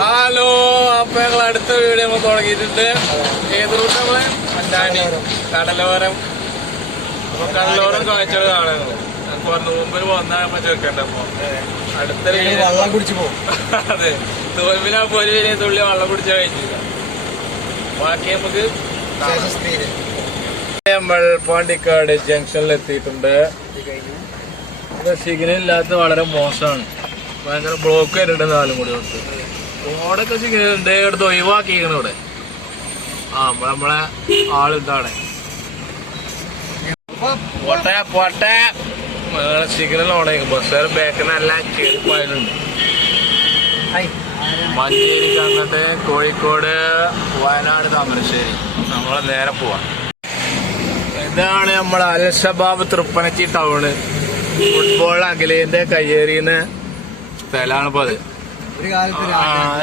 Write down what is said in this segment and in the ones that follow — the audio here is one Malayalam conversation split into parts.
ഹലോ, അപ്പൊ ഞങ്ങൾ അടുത്ത വീഡിയോ നമ്മൾ തുടങ്ങിയിട്ടുണ്ട്. ഏത് റൂട്ട് നമ്മള് മഞ്ചാടി കടലോരം. അപ്പൊ കടലോരം കാഴ്ചകൾ കാണുന്നത് പറഞ്ഞു മുമ്പിൽ വന്നാ ചോദിക്കണ്ട. അപ്പൊ അടുത്ത വെള്ളം കുടിച്ചു പോകും. അതെ, തോൽവിനാ ഒരു വലിയ തുള്ളി വെള്ളം കുടിച്ചാൽ കഴിച്ചില്ല. ബാക്കി നമുക്ക് നമ്മൾ പാണ്ടിക്കാട് ജംഗ്ഷനിൽ എത്തിയിട്ടുണ്ട്. സിഗ്നൽ ഇല്ലാത്ത വളരെ മോശമാണ്. ഭയങ്കര ബ്ലോക്ക് വരുന്നുണ്ട്. നാലും കൂടി കൊടുത്ത് റോഡൊക്കെ സിഗ്നൽ ഉണ്ട്. എടുത്ത് ഒഴിവാക്കിയിരിക്കണം ഇവിടെ. നമ്മളെ ആളിതാണ് പോട്ടെ പോട്ടെ. സിഗ്നൽ ഓണായിരിക്കും. ബസ്സുകാർ ബാക്കിൽ നല്ല ചെരുപ്പായിട്ടുണ്ട്. മഞ്ചേരിക്ക് അങ്ങോട്ട് കോഴിക്കോട്, വയനാട്, താമരശ്ശേരി നമ്മളെ നേരെ പോവാം. ഇതാണ് നമ്മളെ അൽ ഷബാബ് തൃപ്പനച്ചി ടൗണ്. ഫുട്ബോൾ അഖിലേന്ത്യ കയ്യേറിയുന്ന സ്ഥലമാണ് ഇപ്പൊ അത്.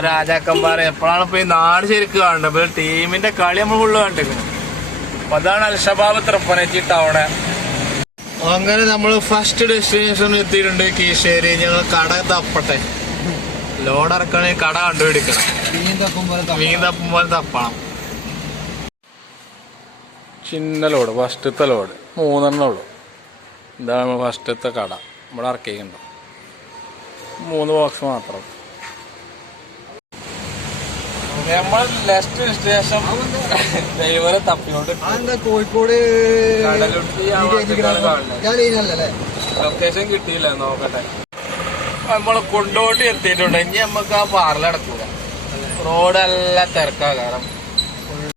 രാജാക്കന്മാരെ എപ്പോഴാണ് ഇപ്പൊ ഈ നാട് ശരിക്കും കാണേണ്ടത്. ഇപ്പൊ ടീമിന്റെ കളി നമ്മൾ ഫുള്ള് കണ്ടിരിക്കുന്നു. അപ്പൊ അതാണ് അൽ ഷബാബ് തൃപ്പനച്ചി ടൗണ്. അങ്ങനെ നമ്മൾ ഫസ്റ്റ് ഡെസ്റ്റിനേഷൻ എത്തിയിട്ടുണ്ട്, കീശ്ശേരി. ഞങ്ങൾ കട തപ്പട്ടെ. ലോഡ് ഇറക്കണേ കട കണ്ടുപിടിക്കണം. മീൻ തപ്പും പോലെ തപ്പണം. ചിന്ന ലോഡ്, ഫസ്റ്റത്തെ ലോഡ് 3 ഉള്ളൂ. ഇതാണ് ഫസ്റ്റത്തെ കട. ഇവിടെ ഇറക്കിയിട്ടുണ്ടോ 3 ബോക്സ് മാത്രം. നമ്മൾ നെക്സ്റ്റ് സ്റ്റേഷൻ ഡ്രൈവറെ തപ്പിയോണ്ട് കോഴിക്കോട് ലൊക്കേഷൻ കിട്ടിയില്ല. നോക്കട്ടെ. നമ്മള് കൊണ്ടോട്ടി എത്തിയിട്ടുണ്ട്. ഇനി നമുക്ക് ആ പാറലടക്കൂല. റോഡെല്ലാം തിരക്കാ. കാരണം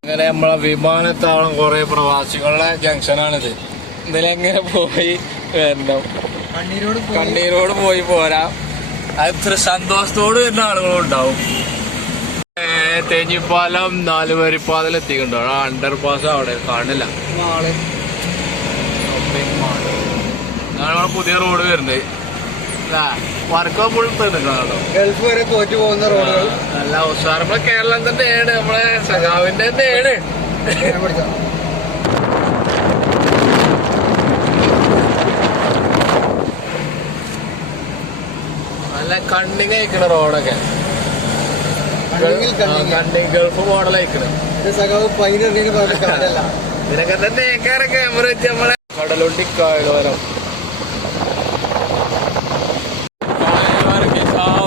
അങ്ങനെ നമ്മളെ വിമാനത്താവളം കുറെ പ്രവാസികളുടെ ജംഗ്ഷനാണിത്. ഇതിലെങ്ങനെ പോയി വരണം. കണ്ണീരോട് പോയി പോരാ. അത് സന്തോഷത്തോട് വരുന്ന ആളുകളും ഉണ്ടാവും. തേഞ്ഞിപ്പാലം 4 വരിപ്പാതൽ എത്തിയിട്ടുണ്ടോ? അണ്ടർ പാസ് അവിടെ കാണില്ല. പുതിയ റോഡ് വരുന്നത് വർക്കോ ഫുൾ തീർന്നിട്ടുണ്ടോ? ഗൾഫ് വരെ തോറ്റു പോകുന്ന റോഡുകൾ നല്ല ഉഷാർ. നമ്മളെ കേരളം തന്നെയാണ്. നമ്മളെ സഖാവിന്റെ തന്നെയാണ്. നല്ല കണ്ണിങ് അയക്കണ റോഡൊക്കെ. ഗൾഫ് മോഡൽ അയക്കണ. ഇതിനൊക്കെ തന്നെ ക്യാമറ വെച്ച് നമ്മളെ കടലുണ്ടി കായലോരം.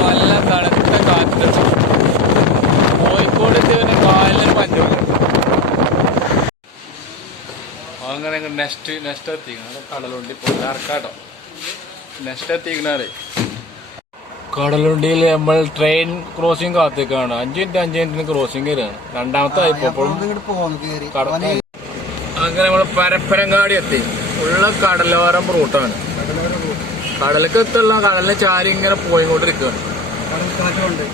നല്ല തണുത്ത കാറ്റ്. കോഴിക്കോട് കായലിന് പഞ്ചം. അങ്ങനെ നെക്സ്റ്റ് എത്തിക്കണം. കടലുണ്ടി പൊന്നാർക്കാട്ടോ നെക്സ്റ്റ് എത്തിക്കണേ. കടലുണ്ടിയിൽ നമ്മൾ ട്രെയിൻ ക്രോസിംഗ് കാത്തിക്കാണ്. 5 മിനിറ്റ് ക്രോസിംഗ് വരികയാണ്. രണ്ടാമത്തെ അങ്ങനെ നമ്മൾ പരപ്പരങ്ങാടി എത്തി. ഉള്ള കടലോരം റൂട്ടാണ്. കടലേക്ക് എത്തുള്ള കടലിന് ചാരി ഇങ്ങനെ പോയിക്കൊണ്ടിരിക്കുകയാണ്.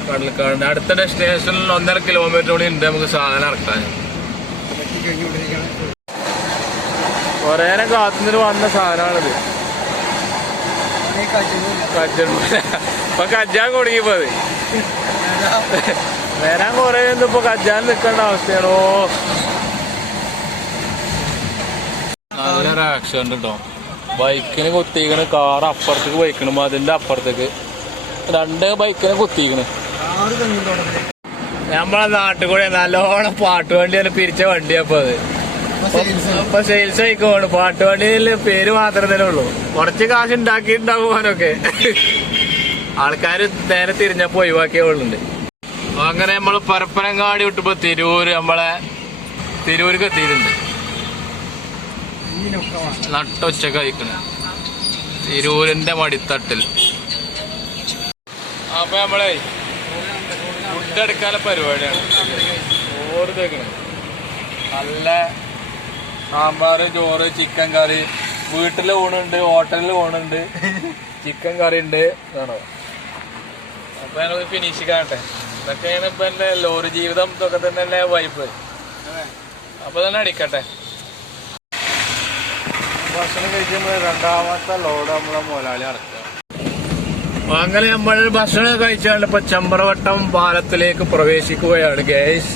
കടൽക്കാട് അടുത്ത ഡെസ്റ്റിനേഷനിൽ 1.5 കിലോമീറ്റർ കൂടി ഉണ്ട് നമുക്ക് സാധനം ഇറക്കാൻ. കുറേ നേരം കാത്തുനിന്ന് വന്ന സാധനമാണിത്. ഇപ്പൊ കജ്ജാൻ കൊടുങ്ങിപ്പോ അത് വരാൻ കൊറേ ഇപ്പൊ കജ്ജാൻ നിൽക്കേണ്ട അവസ്ഥയാണോ. നല്ലൊരു ആക്സിഡന്റ് കേട്ടോ. ബൈക്കിന് കുത്തിക്കണ്. കാർ അപ്പുറത്തേക്ക് പോയിക്കണം. അതിന്റെ അപ്പുറത്തേക്ക് 2 ബൈക്കിനെ കുത്തിക്കണ്. നമ്മളെ നാട്ടിൽ കൂടെ നല്ലോണം പാട്ട് വണ്ടിയാണ് പിരിച്ച വണ്ടിയപ്പോ അത്. ഇപ്പൊ സെയിൽസ് ആയിക്കോണ്. പാട്ട് വണ്ടിയിൽ പേര് മാത്രമേ തന്നെ ഉള്ളൂ. കുറച്ച് കാശ് ഉണ്ടാക്കിയിട്ടുണ്ടാകുവാനൊക്കെ ആൾക്കാര് നേരെ തിരിഞ്ഞപ്പോ ഒഴിവാക്കിയ ഉള്ളുണ്ട്. അങ്ങനെ നമ്മള് പരപ്പനങ്ങാടി വിട്ടപ്പോ തിരൂർക്ക് എത്തിയിട്ടുണ്ട്. നട്ടൊച്ചക്ക് കഴിക്കണ തിരൂരിന്റെ മടിത്തട്ടിൽ. അപ്പൊ നമ്മളെ ഫുഡ് എടുക്കാനുള്ള പരിപാടിയാണ്. ചോറ് തേക്കണ നല്ല സാമ്പാർ, ചോറ്, ചിക്കൻ കറി. വീട്ടിൽ ഊണുണ്ട്, ഹോട്ടലിൽ ഊണുണ്ട്, ചിക്കൻ കറി ഉണ്ട്. ആണോ? അപ്പൊ ഞങ്ങൾ ഫിനിഷ് കാണട്ടെ. ഇതൊക്കെയാണ് ഇപ്പൊ എന്റെ ലോറി ജീവിതം. ഇതൊക്കെ തന്നെ വൈബ്. അപ്പൊ തന്നെ അടിക്കട്ടെ. ഭക്ഷണം കഴിക്കുമ്പോൾ 2ാമത്തെ ലോഡ് നമ്മളെ മുതലാളി അടക്കുക. അങ്ങനെ നമ്മൾ ഭക്ഷണം കഴിച്ചാണ്ട് ഇപ്പൊ ചെമ്പ്രവട്ടം പാലത്തിലേക്ക് പ്രവേശിക്കുകയാണ്. ഗൈസ്,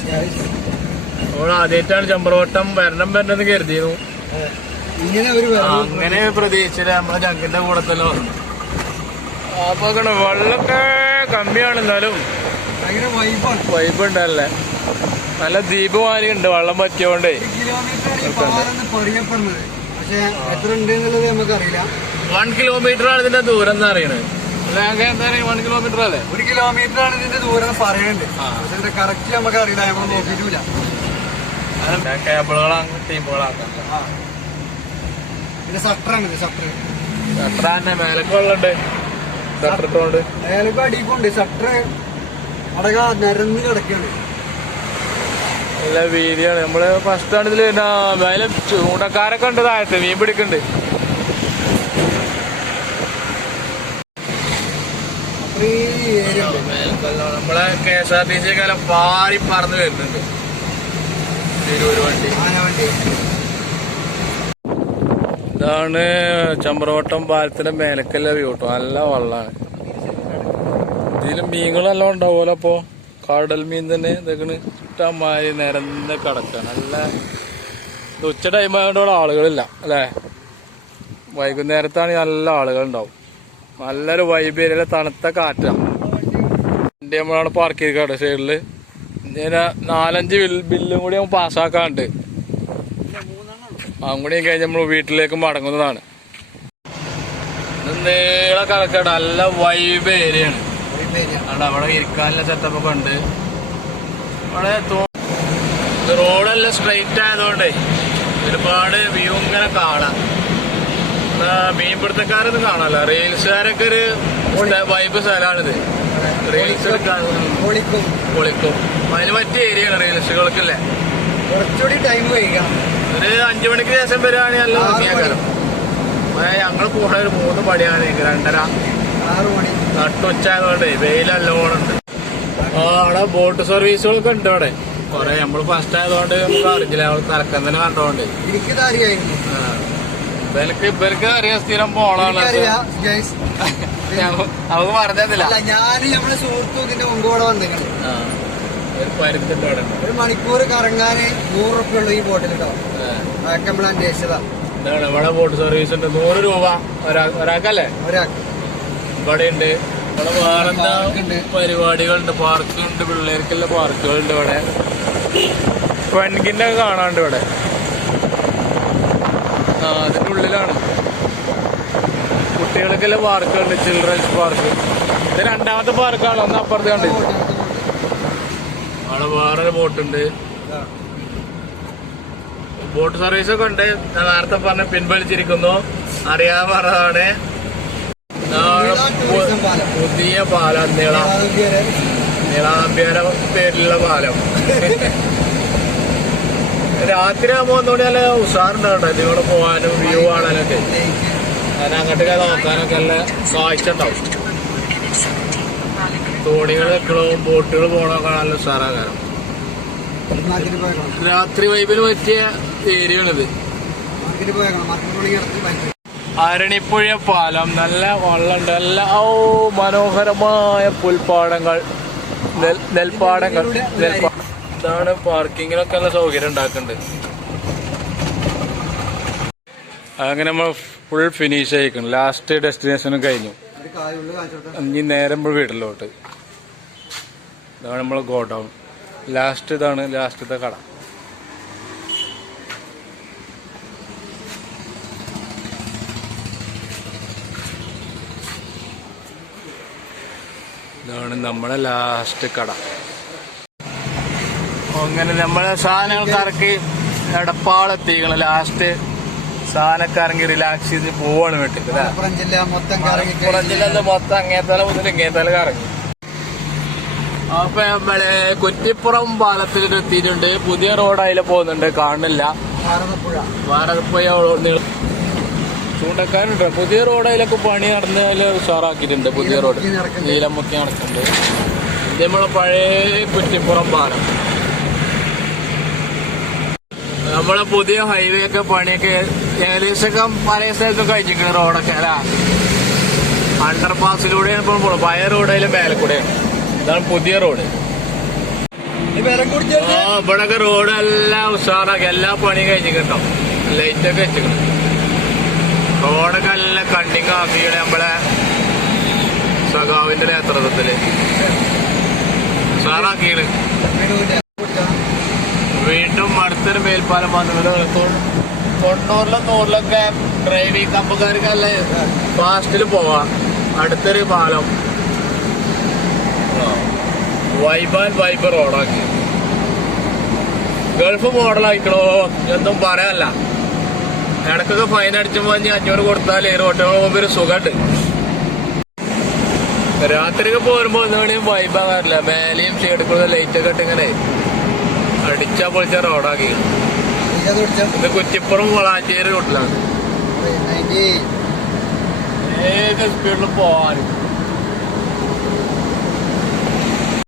നമ്മൾ ആദ്യമായിട്ടാണ് ചെമ്പ്രവട്ടം വരണമെന്ന് കരുതിയിരുന്നു. അങ്ങനെ പ്രതീക്ഷിച്ചില്ല. നമ്മളെ ജങ്കിന്റെ കൂടെ തന്നെ വന്നു. അപ്പൊ വെള്ളമൊക്കെ കമ്മിയാണ്. എന്നാലും ഭയങ്കര വൈബാണ്. വൈബ് ഉണ്ടല്ലേ, നല്ല ദ്വീപ് മാതിരി ഉണ്ട് വെള്ളം പറ്റിയോണ്ടേ. കിലോമീറ്ററാണ് ഈ പാലം പറയപ്പെടുന്നത്, പക്ഷെ എത്ര ഉണ്ട് എന്നുള്ളത് നമുക്കറിയില്ല. 1 കിലോമീറ്റർ ആണ് ഇതിന്റെ ദൂരം എന്ന് അറിയണത്. 1 കിലോമീറ്റർ അല്ലേ? 1 കിലോമീറ്ററാണ് ഇതിന്റെ ദൂരം പറയുന്നുണ്ട്, പക്ഷെ ഇതിന്റെ കറക്റ്റ് നമുക്ക് അറിയില്ല, നമ്മൾ നോക്കിയിട്ടില്ല. കേബിളുകളാണ് ടീമുകളാക്കാം. പിന്നെ ഷട്ടറാണ് ഇത്, ഷട്ടർ തന്നെ മേലക്ക് വെള്ളമുണ്ട്. ഷട്ടർ ഇട്ടോണ്ട് മേലക്ക് അടിക്കുണ്ട്. ഷട്ടർ അടങ്ങാ നിരന്ന് കിടക്കാണ്. നല്ല വീതിയാണ്. നമ്മള് ഫസ്റ്റ് ആണ് ഇതില് മേലെ ചൂണ്ടക്കാരൊക്കെ ഉണ്ട്, താഴത്ത് മീൻ പിടിക്കുന്നുണ്ട്. നമ്മളെ KSRTC കാലം പാറി പറന്ന് വരുന്നുണ്ട് തിരൂര് വണ്ടി. ഇതാണ് ചമ്പ്രവട്ടം പാലത്തിന്റെ മേലക്കല്ല വ്യൂ കേട്ടോ. നല്ല വെള്ളമാണ്. ഇതിലും മീനുകൾ എല്ലാം ഉണ്ടാവുമല്ലോ. അപ്പൊ കടൽ മീൻ തന്നെ ഇതൊക്കെ ഇഷ്ടമായി നിരന്ന് കിടക്കാണ്. നല്ല ഉച്ച ടൈം ആയതുകൊണ്ട് ആളുകളില്ല അല്ലേ. വൈകുന്നേരത്താണ് നല്ല ആളുകൾ ഉണ്ടാവും. നല്ലൊരു വൈബ് ഏരിയയിലെ തണുത്ത കാറ്റാണ്. വണ്ടി നമ്മളവിടെ പാർക്ക് ചെയ്തിട്ട് സൈഡില്. ഇങ്ങനെ 4-5 ബില്ലും കൂടി നമ്മൾ പാസ്സാക്കാറുണ്ട്. അതും കൂടി കഴിഞ്ഞ് നമ്മൾ വീട്ടിലേക്ക് മടങ്ങുന്നതാണ്. നീളെ കിടക്കട്ടെ, നല്ല വൈബ് ഏരിയയാണ്. അവിടെ ഇരിക്കാനുള്ള സെറ്റപ്പ് ഒക്കെ ഉണ്ട്. അവിടെ റോഡെല്ലാം സ്ട്രെയിറ്റ് ആയതുകൊണ്ടേ ഒരുപാട് വ്യൂ ഇങ്ങനെ കാണാം. മീൻപിടുത്തക്കാരൊന്നും കാണാനല്ല, റീൽസുകാരൊക്കെ ഒരു വൈബ് സ്ഥലമാണിത്. റീൽസ് പൊളിക്കും. അതിന് പറ്റിയ ഏരിയയാണ് റീൽസുകൾക്കല്ലേ. കുറച്ചുകൂടി ടൈം കഴിക്കാം. ഒരു 5 മണിക്ക് ശേഷം വരികയാണെങ്കിൽ നല്ല ഭംഗിയാക്കാരം. ഞങ്ങൾ കൂടെ ഒരു 3 പടിയാണ്, 2:30 6 മണി നട്ടുച്ചായതുകൊണ്ട് വെയിലല്ലോണം ഉണ്ട്. അവിടെ ബോട്ട് സർവീസുകളൊക്കെ ഉണ്ട് അവിടെ കൊറേ. നമ്മള് ഫസ്റ്റ് ആയതുകൊണ്ട് നമുക്ക് അറിഞ്ഞില്ല, അവിടെ തലക്കം തന്നെ കണ്ടോണ്ട്. ഇവർക്ക് അറിയാം, സ്ഥിരം പോണാണ്. നമുക്ക് പറഞ്ഞില്ല. ഞാൻ നമ്മുടെ സുഹൃത്തു ഇതിന്റെ മുമ്പ് ഇവിടെ വന്നിട്ടുണ്ട്. ഒരു പരുത്തുണ്ട് അവിടെ. 1 മണിക്കൂർ കറങ്ങാന് 100 റുപ്യ ഉള്ളു ഈ ബോട്ടിൽ കേട്ടോ. അതൊക്കെ നമ്മൾ അന്വേഷിച്ചതാ. എന്താണ് ഇവിടെ ബോട്ട് സർവീസ് ഉണ്ട്. 100 രൂപ ഒരാൾക്കല്ലേ? ഒരാൾക്ക്. ഇവിടെ ഉണ്ട്. ഇവിടെ വേറെന്താ പരിപാടികളുണ്ട്, പാർക്കുണ്ട്, പിള്ളേർക്കുള്ള പാർക്കുകളുണ്ട്. ഇവിടെ വൻകിന്റെ കാണാണ്ട് ഇവിടെ. അതിന്റെ ഉള്ളിലാണ് കുട്ടികൾക്കെല്ലാം പാർക്കുണ്ട്, ചിൽഡ്രൻസ് പാർക്ക്. ഇത് 2ാമത്തെ പാർക്കാണ്. ഒന്ന് അപ്പുറത്ത് കണ്ട് അവിടെ വേറൊരു ബോട്ടുണ്ട്. ബോട്ട് സർവീസ് ഒക്കെ ഉണ്ട്. ഞാൻ നേരത്തെ പറഞ്ഞ പിൻവലിച്ചിരിക്കുന്നു, അറിയാവുന്നതാണ്. പുതിയ പാലം, നീളാമ്പ്യാര പേരിലുള്ള പാലം. രാത്രി ആകുമ്പോൾ ഒന്നുകൂടി നല്ല ഉഷാറുണ്ടാവട്ടെ ഇതിലൂടെ പോകാനും വ്യൂ കാണാനൊക്കെ. അതിന് അങ്ങോട്ടൊക്കെ നോക്കാനൊക്കെ നല്ല കാഴ്ച ഉണ്ടാവും. തോണികൾ വെക്കണവും ബോട്ടുകൾ പോകണമൊക്കെ നല്ല ഉഷാറാകാരം. രാത്രി വൈബിന് പറ്റിയ ഏരിയയാണിത്. അരണിപ്പുഴ പാലം. നല്ല വെള്ളമുണ്ട്. നല്ല മനോഹരമായ പുൽപ്പാടങ്ങൾ, നെൽപ്പാടങ്ങൾ. ഇതാണ് പാർക്കിങ്ങിനൊക്കെ നല്ല സൗകര്യം ഉണ്ടാക്കുന്നുണ്ട്. അങ്ങനെ നമ്മൾ ഫുൾ ഫിനിഷ് ആയിക്കണം. ലാസ്റ്റ് ഡെസ്റ്റിനേഷനും കഴിഞ്ഞു. ഇനി നേരം വീട്ടിലോട്ട്. ഇതാണ് നമ്മൾ ഗോഡൗൺ. ഇതാണ് ലാസ്റ്റത്തെ കട. ഇതാണ് നമ്മളെ ലാസ്റ്റ് കട. അങ്ങനെ നമ്മളെ സാധനങ്ങൾക്ക് ഇറക്കി എടപ്പാളെത്തിക്കണം. ലാസ്റ്റ് സാധനമൊക്കെ ഇറങ്ങി റിലാക്സ് ചെയ്ത് പോവാണ് വീട്ടിൽ. മലപ്പുറം ജില്ല മൊത്തം അങ്ങേത്തല മുതൽ ഇങ്ങേത്തല കറങ്ങി. അപ്പൊ നമ്മള് കുറ്റിപ്പുറം പാലത്തിൽ എത്തിയിട്ടുണ്ട്. പുതിയ റോഡ് അതിൽ പോകുന്നുണ്ട്, കാണുന്നില്ല. ഭാരതപ്പുഴ ചൂണ്ടക്കാരുണ്ട്. പുതിയ റോഡ് അതിലൊക്കെ പണി നടന്ന് ഉഷാറാക്കിയിട്ടുണ്ട്. പുതിയ റോഡ് നീലമുക്കി നടക്കുന്നുണ്ട്. ഇത് നമ്മളെ പഴയ കുറ്റിപ്പുറം പാലം. നമ്മളെ പുതിയ ഹൈവേ ഒക്കെ പണിയൊക്കെ ഏകദേശമൊക്കെ പല സ്ഥലത്തും കഴിച്ചിരിക്കണം റോഡൊക്കെ അല്ല. അണ്ടർപാസിലൂടെയാണ് ഇപ്പോൾ പഴയ റോഡ് മേലെ കൂടെ. ഇതാണ് പുതിയ റോഡ്. ഇവിടൊക്കെ റോഡ് എല്ലാം ഉഷാറാക്കി, എല്ലാ പണിയും കഴിഞ്ഞിട്ടോ. ലൈറ്റൊക്കെ വെച്ചിക്കണം. റോഡൊക്കെ എല്ലാം കണ്ടിങ് ആക്കിയാണ് നമ്മളെ സഖാവിന്റെ നേതൃത്വത്തില്. ഉഷാറാക്കിയാണ്. വീണ്ടും അടുത്തൊരു മേൽപ്പാലം വന്നത് 90-ലും 100-ലൊക്കെ ഡ്രൈവിംഗ് കമ്പക്കാർക്ക് നല്ല ഫാസ്റ്റിൽ പോവാം. അടുത്തൊരു പാലം വൈബ് റോഡാക്കി. ഗൾഫ് മോഡലായിക്കണോ എന്തും പറയാനല്ല. ഇടക്കൊക്കെ ഫൈൻ അടിച്ചുമ്പോ 500 കൊടുത്താൽ റോട്ടിന് പോകുമ്പോ ഒരു സുഖമുണ്ട്. രാത്രിയൊക്കെ പോരുമ്പോ ഒന്നുകൂടിയും വൈബാകാറില്ല. മേലെയും സൈഡിൽ ലൈറ്റൊക്കെ ഇട്ട് ഇങ്ങനെ അടിച്ചാ പൊളിച്ച റോഡാക്കി. ഇത് കുറ്റിപ്പുറം വളാഞ്ചേരി റോട്ടിലാണ്. ഏത് സ്പീഡിൽ പോവാനും